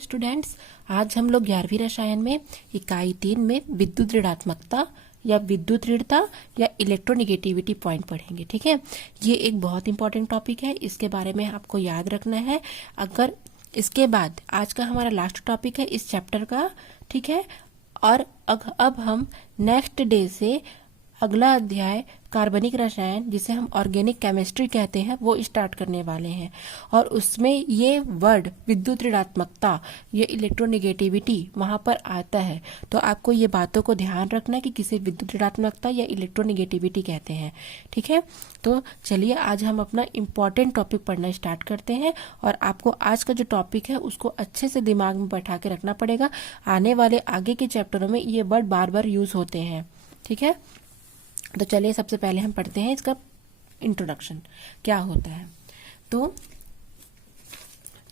Students, आज हम लोग 11वीं रसायन में इकाई 3 में विद्युत ऋणात्मकता या विद्युत ऋणता या इलेक्ट्रोनिगेटिविटी पॉइंट पढ़ेंगे। ठीक है, ये एक बहुत इंपॉर्टेंट टॉपिक है, इसके बारे में आपको याद रखना है। अगर इसके बाद आज का हमारा लास्ट टॉपिक है इस चैप्टर का, ठीक है। और अब हम नेक्स्ट डे से अगला अध्याय कार्बनिक रसायन, जिसे हम ऑर्गेनिक केमिस्ट्री कहते हैं, वो स्टार्ट करने वाले हैं। और उसमें ये वर्ड विद्युत ऋणात्मकता, ये इलेक्ट्रोनिगेटिविटी वहां पर आता है। तो आपको ये बातों को ध्यान रखना है कि किसे विद्युत ऋणात्मकता या इलेक्ट्रोनिगेटिविटी कहते हैं। ठीक है, तो चलिए आज हम अपना इम्पोर्टेंट टॉपिक पढ़ना स्टार्ट करते हैं। और आपको आज का जो टॉपिक है उसको अच्छे से दिमाग में बैठा के रखना पड़ेगा। आने वाले आगे के चैप्टरों में ये वर्ड बार बार यूज होते हैं। ठीक है, तो चलिए सबसे पहले हम पढ़ते हैं इसका इंट्रोडक्शन क्या होता है। तो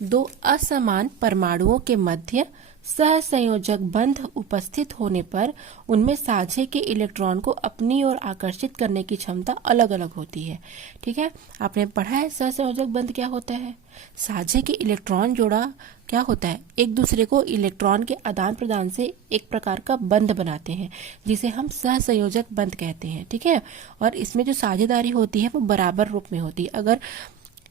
दो असमान परमाणुओं के मध्य सहसंयोजक बंध उपस्थित होने पर उनमें साझे के इलेक्ट्रॉन को अपनी ओर आकर्षित करने की क्षमता अलग अलग होती है। ठीक है, आपने पढ़ा है सहसंयोजक बंध क्या होता है। साझे के इलेक्ट्रॉन जोड़ा क्या होता है, एक दूसरे को इलेक्ट्रॉन के आदान प्रदान से एक प्रकार का बंध बनाते हैं, जिसे हम सहसंयोजक बंध कहते हैं। ठीक है, और इसमें जो साझेदारी होती है वो बराबर रूप में होती है। अगर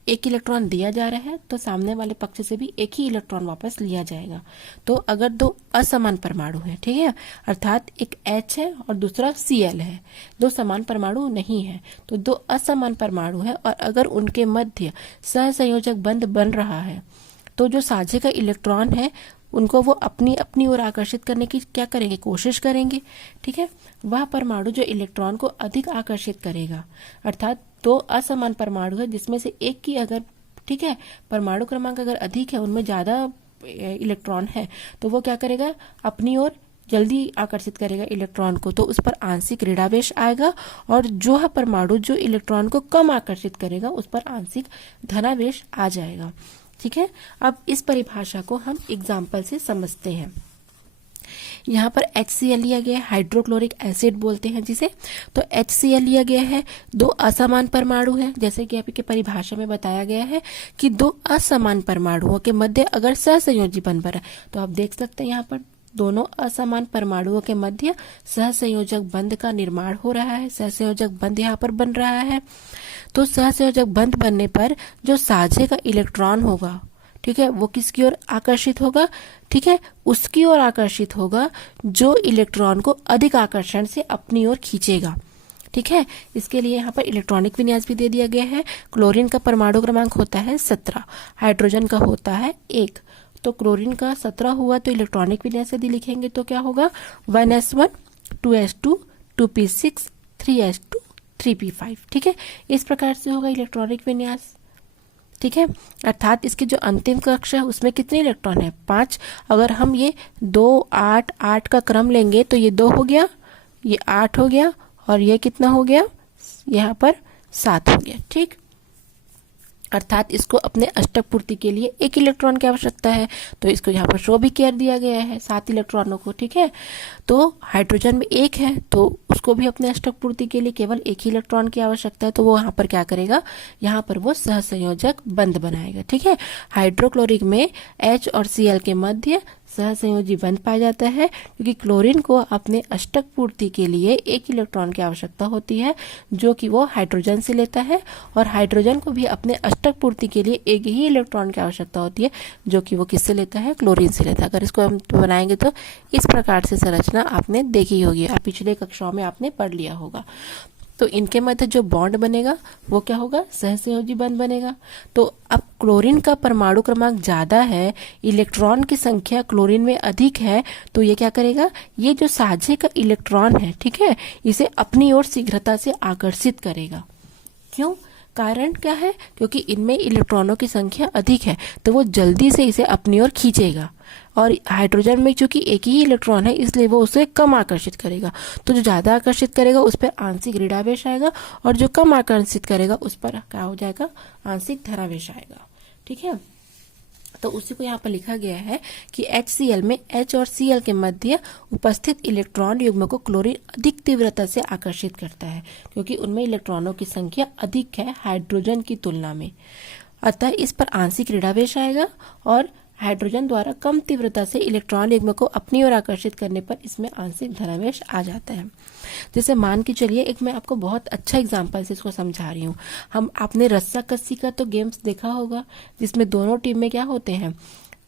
एक इलेक्ट्रॉन दिया जा रहा है तो सामने वाले पक्ष से भी एक ही इलेक्ट्रॉन वापस लिया जाएगा। तो अगर दो असमान परमाणु हैं, ठीक है, अर्थात एक H है और दूसरा Cl है, दो समान परमाणु नहीं है, तो दो असमान परमाणु है और अगर उनके मध्य सहसंयोजक बंध बन रहा है तो जो साझे का इलेक्ट्रॉन है उनको वो अपनी अपनी ओर आकर्षित करने की क्या करेंगे, कोशिश करेंगे। ठीक है, वह परमाणु जो इलेक्ट्रॉन को अधिक आकर्षित करेगा, अर्थात दो असमान परमाणु है जिसमें से एक की अगर, ठीक है, परमाणु क्रमांक अगर अधिक है, उनमें ज्यादा इलेक्ट्रॉन है, तो वो क्या करेगा, अपनी ओर जल्दी आकर्षित करेगा इलेक्ट्रॉन को, तो उस पर आंशिक ऋणावेश आएगा। और जो है परमाणु जो इलेक्ट्रॉन को कम आकर्षित करेगा उस पर आंशिक धनावेश आ जाएगा। ठीक है, अब इस परिभाषा को हम एग्जाम्पल से समझते हैं। यहाँ पर HCl लिया गया है, हाइड्रोक्लोरिक एसिड बोलते हैं जिसे। तो HCl लिया गया है, दो असमान परमाणु हैं, जैसे कि आपकी परिभाषा में बताया गया है कि दो असमान परमाणुओं के मध्य अगर सहसंयोजी बंध बना, तो आप देख सकते हैं यहाँ पर दोनों असमान परमाणुओं के मध्य सहसंयोजक बंध का निर्माण हो रहा है, सहसंयोजक बंध यहाँ पर बन रहा है। तो सहसंयोजक बंध बनने पर जो साझे का इलेक्ट्रॉन होगा, ठीक है, वो किसकी ओर आकर्षित होगा, ठीक है, उसकी ओर आकर्षित होगा जो इलेक्ट्रॉन को अधिक आकर्षण से अपनी ओर खींचेगा। ठीक है, इसके लिए यहाँ पर इलेक्ट्रॉनिक विन्यास भी दे दिया गया है। क्लोरीन का परमाणु क्रमांक होता है 17, हाइड्रोजन का होता है 1। तो क्लोरीन का 17 हुआ तो इलेक्ट्रॉनिक विन्यास यदि लिखेंगे तो क्या होगा, 1s1 2s2 2p6 3s2 3p5। ठीक है, इस प्रकार से होगा इलेक्ट्रॉनिक विन्यास। ठीक है, अर्थात इसके जो अंतिम कक्ष है उसमें कितने इलेक्ट्रॉन है, 5। अगर हम ये 2 8 8 का क्रम लेंगे तो ये 2 हो गया, ये 8 हो गया और ये कितना हो गया, यहाँ पर 7 हो गया। ठीक, अर्थात इसको अपने अष्टक पूर्ति के लिए एक इलेक्ट्रॉन की आवश्यकता है, तो इसको यहाँ पर शो भी कर दिया गया है 7 इलेक्ट्रॉनों को। ठीक है, तो हाइड्रोजन में 1 है तो उसको भी अपने अष्टक पूर्ति के लिए केवल एक ही इलेक्ट्रॉन की आवश्यकता है, तो वो यहाँ पर क्या करेगा, यहाँ पर वो सहसंयोजक बंध बनाएगा। ठीक है, हाइड्रोक्लोरिक में H और Cl के मध्य सहसंयोजी बंध पाया जाता है क्योंकि क्लोरीन को अपने अष्टक पूर्ति के लिए एक इलेक्ट्रॉन की आवश्यकता होती है जो कि वो हाइड्रोजन से लेता है, और हाइड्रोजन को भी अपने अष्टक पूर्ति के लिए एक ही इलेक्ट्रॉन की आवश्यकता होती है जो कि वो किससे लेता है, क्लोरीन से लेता है। अगर इसको हम बनाएंगे तो इस प्रकार से संरचना आपने देखी होगी, आप पिछले कक्षाओं में आपने पढ़ लिया होगा। तो इनके मध्य जो बॉन्ड बनेगा वो क्या होगा, सहसंयोजी बंध बनेगा। तो अब क्लोरीन का परमाणु क्रमांक ज्यादा है, इलेक्ट्रॉन की संख्या क्लोरीन में अधिक है, तो ये क्या करेगा, ये जो साझे का इलेक्ट्रॉन है, ठीक है, इसे अपनी ओर शीघ्रता से आकर्षित करेगा। क्यों, कारण क्या है, क्योंकि इनमें इलेक्ट्रॉनों की संख्या अधिक है तो वो जल्दी से इसे अपनी ओर खींचेगा। और हाइड्रोजन में चूंकि एक ही इलेक्ट्रॉन है इसलिए वो उसे कम आकर्षित करेगा, तो जो ज्यादा आकर्षित करेगा उस पर आंशिक ऋणावेश आएगा और जो कम आकर्षित करेगा उस पर क्या हो जाएगा, आंशिक धनावेश आएगा। ठीक है, तो उसी को यहाँ पर लिखा गया है कि HCl में H और Cl के मध्य उपस्थित इलेक्ट्रॉन युग्म को क्लोरीन अधिक तीव्रता से आकर्षित करता है क्योंकि उनमें इलेक्ट्रॉनों की संख्या अधिक है हाइड्रोजन की तुलना में। अतः इस पर आंशिक ऋणावेश आएगा और हाइड्रोजन द्वारा कम तीव्रता से इलेक्ट्रॉन युग्म को अपनी ओर आकर्षित करने पर इसमें आंशिक धनावेश आ जाता है। जैसे मान के चलिए, एक मैं आपको बहुत अच्छा एग्जांपल से इसको समझा रही हूँ। आपने रस्सा कस्सी का तो गेम्स देखा होगा, जिसमें दोनों टीम में क्या होते हैं,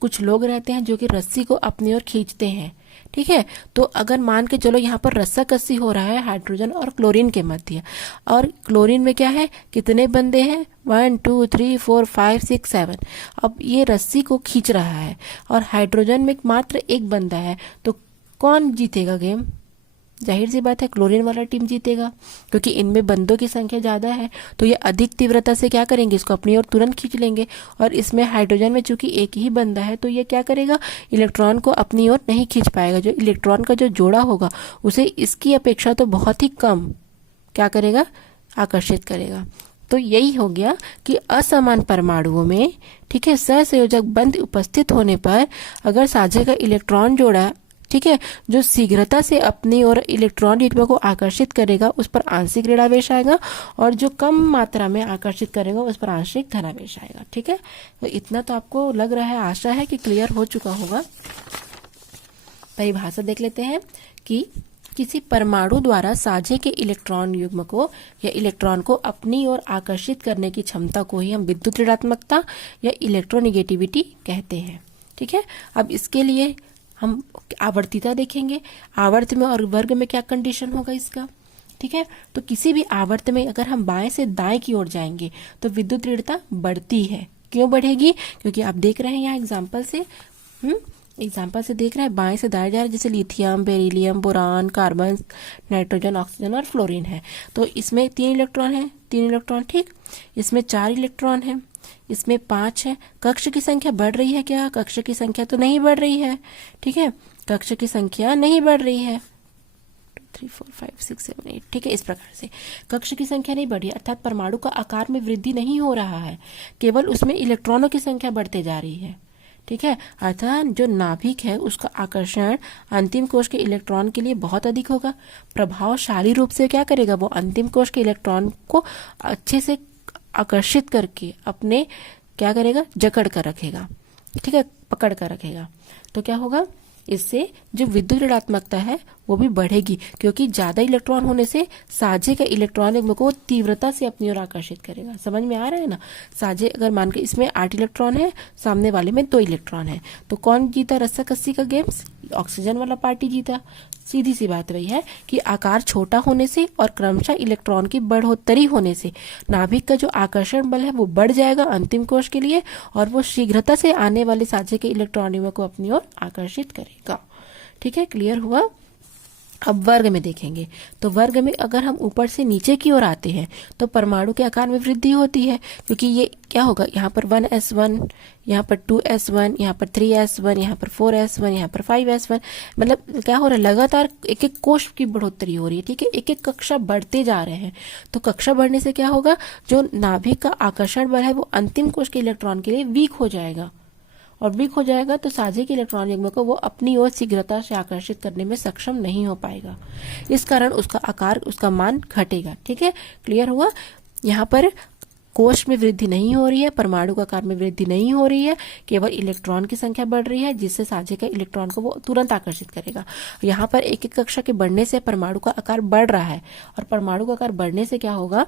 कुछ लोग रहते हैं जो कि रस्सी को अपनी ओर खींचते हैं। ठीक है, तो अगर मान के चलो यहाँ पर रस्सा कस्सी हो रहा है हाइड्रोजन और क्लोरीन के मध्य, और क्लोरीन में क्या है, कितने बंदे हैं, 1 2 3 4 5 6 7। अब ये रस्सी को खींच रहा है और हाइड्रोजन में मात्र एक बंदा है, तो कौन जीतेगा गेम? जाहिर सी बात है क्लोरीन वाला टीम जीतेगा, क्योंकि इनमें बंदों की संख्या ज्यादा है, तो ये अधिक तीव्रता से क्या करेंगे, इसको अपनी ओर तुरंत खींच लेंगे। और इसमें हाइड्रोजन में चूंकि एक ही बंदा है, तो ये क्या करेगा, इलेक्ट्रॉन को अपनी ओर नहीं खींच पाएगा। जो इलेक्ट्रॉन का जो जोड़ा होगा उसे इसकी अपेक्षा तो बहुत ही कम क्या करेगा, आकर्षित करेगा। तो यही हो गया कि असमान परमाणुओं में, ठीक है, सहसंयोजक बंध उपस्थित होने पर अगर साझे का इलेक्ट्रॉन जोड़ा, ठीक है, जो शीघ्रता से अपनी ओर इलेक्ट्रॉन युग्म को आकर्षित करेगा उस पर आंशिक ऋणावेश आएगा, और जो कम मात्रा में आकर्षित करेगा उस पर आंशिक धनावेश आएगा। ठीक है, तो इतना तो आपको लग रहा है, आशा है कि क्लियर हो चुका होगा। परिभाषा देख लेते हैं कि किसी परमाणु द्वारा साझे के इलेक्ट्रॉन युग्म को या इलेक्ट्रॉन को अपनी ओर आकर्षित करने की क्षमता को ही हम विद्युत ऋणात्मकता या इलेक्ट्रोनिगेटिविटी कहते हैं। ठीक है, अब इसके लिए हम आवर्तीता देखेंगे। आवर्त में और वर्ग में क्या कंडीशन होगा इसका? ठीक है, तो किसी भी आवर्त में अगर हम बाएं से दाएं की ओर जाएंगे तो विद्युत ऋणता बढ़ती है। क्यों बढ़ेगी? क्योंकि आप देख रहे हैं यहाँ एग्जाम्पल से देख रहे हैं, बाएं से दाएं जा रहे हैं, जैसे lithium, beryllium, boron, carbon, nitrogen, oxygen और फ्लोरीन है। तो इसमें 3 इलेक्ट्रॉन है, 3 इलेक्ट्रॉन, ठीक। इसमें 4 इलेक्ट्रॉन है, इसमें 5 है। कक्ष की संख्या बढ़ रही है क्या? कक्ष की संख्या तो नहीं बढ़ रही है। ठीक है, कक्ष की संख्या नहीं बढ़ रही है। 2 3 4 5 6 7 8, ठीक है, इस प्रकार से कक्ष की संख्या नहीं बढ़ी, अर्थात परमाणु का आकार में वृद्धि नहीं हो रहा है, केवल उसमें इलेक्ट्रॉनों की संख्या बढ़ते जा रही है। ठीक है, अर्थात जो नाभिक है उसका आकर्षण अंतिम कोश के इलेक्ट्रॉन के लिए बहुत अधिक होगा। प्रभावशाली रूप से क्या करेगा, वो अंतिम कोश के इलेक्ट्रॉन को अच्छे से आकर्षित करके अपने क्या करेगा, जकड़ कर रखेगा। ठीक है, पकड़ कर रखेगा। तो क्या होगा, इससे जो विद्युत ऋणात्मकता है वो भी बढ़ेगी, क्योंकि ज्यादा इलेक्ट्रॉन होने से साझे का इलेक्ट्रॉन युग्म को तीव्रता से अपनी ओर आकर्षित करेगा। समझ में आ रहा है ना? साझे अगर मान के इसमें 8 इलेक्ट्रॉन है, सामने वाले में 2 इलेक्ट्रॉन है, तो कौन जीता रस्सा कस्सी का गेम्स? ऑक्सीजन वाला पार्टी जीता। सीधी सी बात वही है कि आकार छोटा होने से और क्रमशः इलेक्ट्रॉन की बढ़ोतरी होने से नाभिक का जो आकर्षण बल है वो बढ़ जाएगा अंतिम कोश के लिए, और वो शीघ्रता से आने वाले साझे के इलेक्ट्रॉन युग्म को अपनी ओर आकर्षित करेगा। ठीक है, क्लियर हुआ? अब वर्ग में देखेंगे, तो वर्ग में अगर हम ऊपर से नीचे की ओर आते हैं तो परमाणु के आकार में वृद्धि होती है, क्योंकि ये क्या होगा, यहाँ पर 1s1, यहाँ पर 2s1, यहाँ पर 3s1, यहाँ पर 4s1, यहाँ पर 5s1, मतलब क्या हो रहा है, लगातार एक एक कोश की बढ़ोतरी हो रही है। ठीक है, एक एक कक्षा बढ़ते जा रहे हैं। तो कक्षा बढ़ने से क्या होगा, जो नाभिक का आकर्षण बल है वो अंतिम कोश के इलेक्ट्रॉन के लिए वीक हो जाएगा, और वीक हो जाएगा तो साझे के इलेक्ट्रॉन युग्म को वो अपनी ओर शीघ्रता से आकर्षित करने में सक्षम नहीं हो पाएगा। इस कारण उसका आकार, उसका मान घटेगा। ठीक है, क्लियर हुआ? यहाँ पर कोश में वृद्धि नहीं हो रही है, परमाणु का आकार में वृद्धि नहीं हो रही है, केवल इलेक्ट्रॉन की संख्या बढ़ रही है, जिससे साझे का इलेक्ट्रॉन को वो तुरंत आकर्षित करेगा। यहाँ पर एक एक कक्षा के बढ़ने से परमाणु का आकार बढ़ रहा है, और परमाणु का आकार बढ़ने से क्या होगा,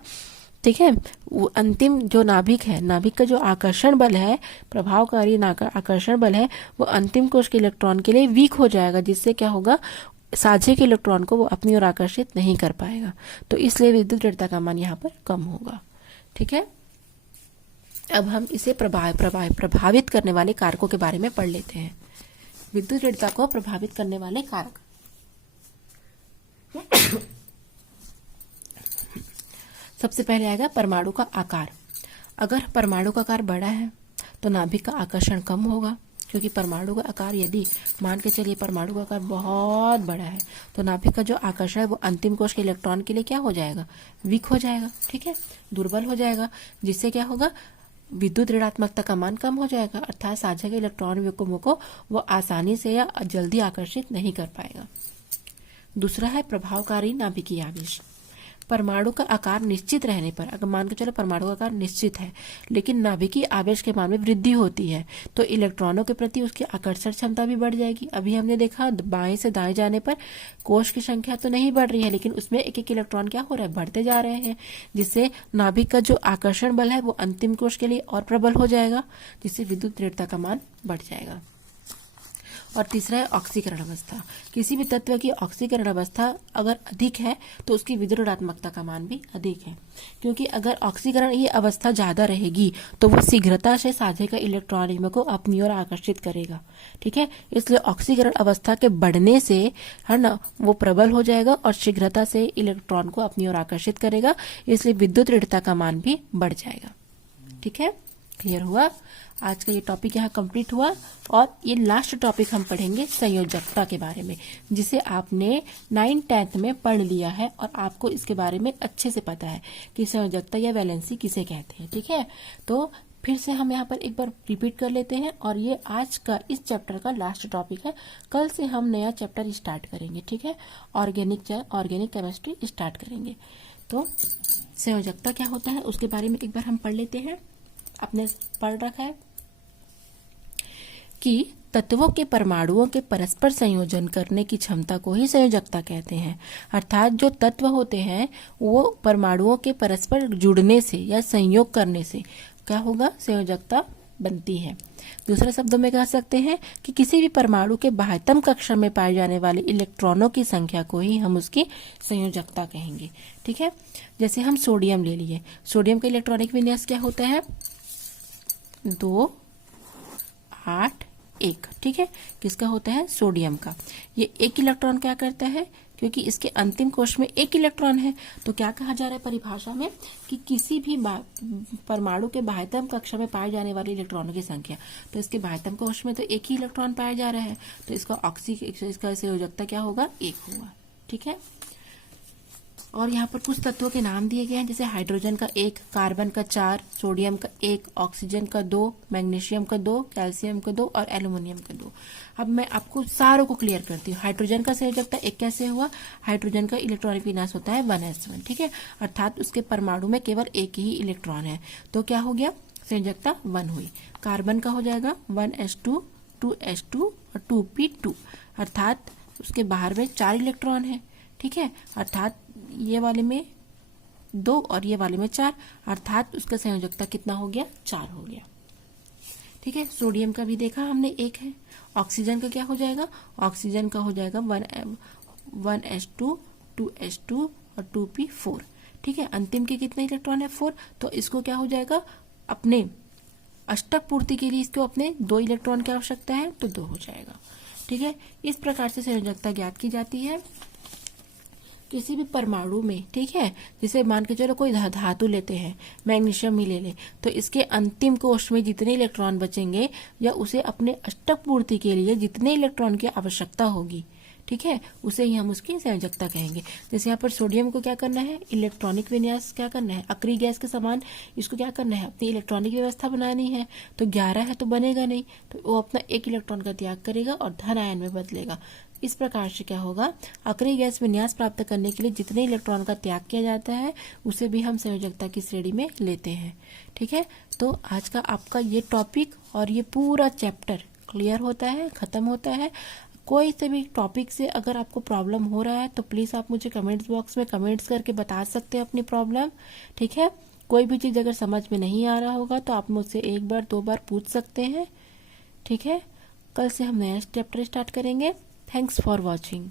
ठीक है, वो अंतिम जो नाभिक है, नाभिक का जो आकर्षण बल है, प्रभावकारी आकर्षण बल है, वो अंतिम कोश के इलेक्ट्रॉन के लिए वीक हो जाएगा, जिससे क्या होगा, साझे के इलेक्ट्रॉन को वो अपनी ओर आकर्षित नहीं कर पाएगा। तो इसलिए विद्युत ऋणता का मान यहाँ पर कम होगा। ठीक है, अब हम इसे प्रभावित करने वाले कारकों के बारे में पढ़ लेते हैं। विद्युत ऋणता को प्रभावित करने वाले कारक। सबसे पहले आएगा परमाणु का आकार। अगर परमाणु का आकार बड़ा है तो नाभिक का आकर्षण कम होगा, क्योंकि परमाणु का आकार, यदि मान के चलिए परमाणु का आकार बहुत बड़ा है तो नाभिक का जो आकर्षण है वो अंतिम कोश के इलेक्ट्रॉन के लिए क्या हो जाएगा, वीक हो जाएगा। ठीक है, दुर्बल हो जाएगा, जिससे क्या होगा, विद्युत ऋणात्मकता का मान कम हो जाएगा, अर्थात साझे के इलेक्ट्रॉन युग्मों को वो आसानी से या जल्दी आकर्षित नहीं कर पाएगा। दूसरा है प्रभावकारी नाभिकीय आवेश। परमाणु का आकार निश्चित रहने पर, अगर मान के चलो परमाणु का आकार निश्चित है लेकिन नाभिकीय आवेश के मान में वृद्धि होती है तो इलेक्ट्रॉनों के प्रति उसकी आकर्षण क्षमता भी बढ़ जाएगी। अभी हमने देखा बाएं से दाएं जाने पर कोश की संख्या तो नहीं बढ़ रही है लेकिन उसमें एक एक इलेक्ट्रॉन क्या हो रहा है, बढ़ते जा रहे हैं, जिससे नाभिक का जो आकर्षण बल है वो अंतिम कोश के लिए और प्रबल हो जाएगा, जिससे विद्युत दृढ़ता का मान बढ़ जाएगा। और तीसरा है ऑक्सीकरण अवस्था। किसी भी तत्व की ऑक्सीकरण अवस्था अगर अधिक है तो उसकी विद्युत ऋणात्मकता का मान भी अधिक है, क्योंकि अगर ऑक्सीकरण ये अवस्था ज्यादा रहेगी तो वो शीघ्रता से साझे का इलेक्ट्रॉन युग्म को अपनी ओर आकर्षित करेगा। ठीक है, इसलिए ऑक्सीकरण अवस्था के बढ़ने से है ना वो प्रबल हो जाएगा और शीघ्रता से इलेक्ट्रॉन को अपनी ओर आकर्षित करेगा, इसलिए विद्युत ऋणता का मान भी बढ़ जाएगा। ठीक है, क्लियर हुआ? आज का ये टॉपिक यहाँ कंप्लीट हुआ और ये लास्ट टॉपिक हम पढ़ेंगे संयोजकता के बारे में, जिसे आपने 9th 10th में पढ़ लिया है और आपको इसके बारे में अच्छे से पता है कि संयोजकता या वैलेंसी किसे कहते हैं। ठीक है, तो फिर से हम यहाँ पर एक बार रिपीट कर लेते हैं और ये आज का इस चैप्टर का लास्ट टॉपिक है। कल से हम नया चैप्टर स्टार्ट करेंगे। ठीक है, ऑर्गेनिक केमिस्ट्री स्टार्ट करेंगे। तो संयोजकता क्या होता है उसके बारे में एक बार हम पढ़ लेते हैं। आपने पढ़ रखा है कि तत्वों के परमाणुओं के परस्पर संयोजन करने की क्षमता को ही संयोजकता कहते हैं। अर्थात जो तत्व होते हैं वो परमाणुओं के परस्पर जुड़ने से या संयोग करने से क्या होगा, संयोजकता बनती है। दूसरे शब्दों में कह सकते हैं कि किसी भी परमाणु के बाह्यतम कक्षा में पाए जाने वाले इलेक्ट्रॉनों की संख्या को ही हम उसकी संयोजकता कहेंगे। ठीक है, जैसे हम सोडियम ले लिए, सोडियम का इलेक्ट्रॉनिक विन्यास क्या होता है, 2 8 1। ठीक है, किसका होता है, सोडियम का। ये एक इलेक्ट्रॉन क्या करता है, क्योंकि इसके अंतिम कोश में एक इलेक्ट्रॉन है तो क्या कहा जा रहा है परिभाषा में कि किसी भी परमाणु के बाह्यतम कक्षा में पाए जाने वाले इलेक्ट्रॉनों की संख्या, तो इसके बाह्यतम कोश में तो एक ही इलेक्ट्रॉन पाया जा रहा है तो इसका संयोजकता क्या होगा, 1 होगा। ठीक है, और यहाँ पर कुछ तत्वों के नाम दिए गए हैं, जैसे हाइड्रोजन का 1, कार्बन का 4, सोडियम का 1, ऑक्सीजन का 2, मैग्नीशियम का 2, कैल्शियम का 2 और एल्यूमिनियम का 2। अब मैं आपको सारों को क्लियर करती हूँ। हाइड्रोजन का संयोजकता 1 कैसे हुआ, हाइड्रोजन का इलेक्ट्रॉनिक विन्यास होता है 1s1। ठीक है, अर्थात उसके परमाणु में केवल एक ही इलेक्ट्रॉन है तो क्या हो गया, संयोजकता 1 हुई। कार्बन का हो जाएगा 1s2, 2s2 और 2p2, अर्थात उसके बाहर में 4 इलेक्ट्रॉन है। ठीक है, अर्थात ये वाले में 2 और ये वाले में 4, अर्थात उसका संयोजकता कितना हो गया, 4 हो गया। ठीक है, सोडियम का भी देखा हमने 1 है। ऑक्सीजन का क्या हो जाएगा, ऑक्सीजन का हो जाएगा 1s2, 2s2 और 2p4। ठीक है, अंतिम के कितने इलेक्ट्रॉन है, 4, तो इसको क्या हो जाएगा, अपने अष्टक पूर्ति के लिए इसको अपने 2 इलेक्ट्रॉन की आवश्यकता है तो 2 हो जाएगा। ठीक है, इस प्रकार से संयोजकता ज्ञात की जाती है किसी भी परमाणु में। ठीक है, जैसे मान के चलो कोई धातु लेते हैं, मैग्नीशियम ही ले ले, तो इसके अंतिम कोश में जितने इलेक्ट्रॉन बचेंगे या उसे अपने अष्टक पूर्ति के लिए जितने इलेक्ट्रॉन की आवश्यकता होगी, ठीक है, उसे ही हम उसकी संयोजकता कहेंगे। जैसे यहाँ पर सोडियम को क्या करना है, इलेक्ट्रॉनिक विन्यास क्या करना है, अक्रिय गैस के समान इसको क्या करना है, अपनी इलेक्ट्रॉनिक व्यवस्था बनानी है। तो 11 है तो बनेगा नहीं, तो वो अपना 1 इलेक्ट्रॉन का त्याग करेगा और धन आयन में बदलेगा। इस प्रकार से क्या होगा, अक्रिय गैस विन्यास प्राप्त करने के लिए जितने इलेक्ट्रॉन का त्याग किया जाता है उसे भी हम संयोजकता की श्रेणी में लेते हैं। ठीक है, तो आज का आपका ये टॉपिक और ये पूरा चैप्टर क्लियर होता है, खत्म होता है। कोई से भी टॉपिक से अगर आपको प्रॉब्लम हो रहा है तो प्लीज आप मुझे कमेंट्स बॉक्स में कमेंट्स करके बता सकते हैं अपनी प्रॉब्लम। ठीक है, कोई भी चीज अगर समझ में नहीं आ रहा होगा तो आप मुझसे 1 बार 2 बार पूछ सकते हैं। ठीक है, कल से हम नया चैप्टर स्टार्ट करेंगे। Thanks for watching.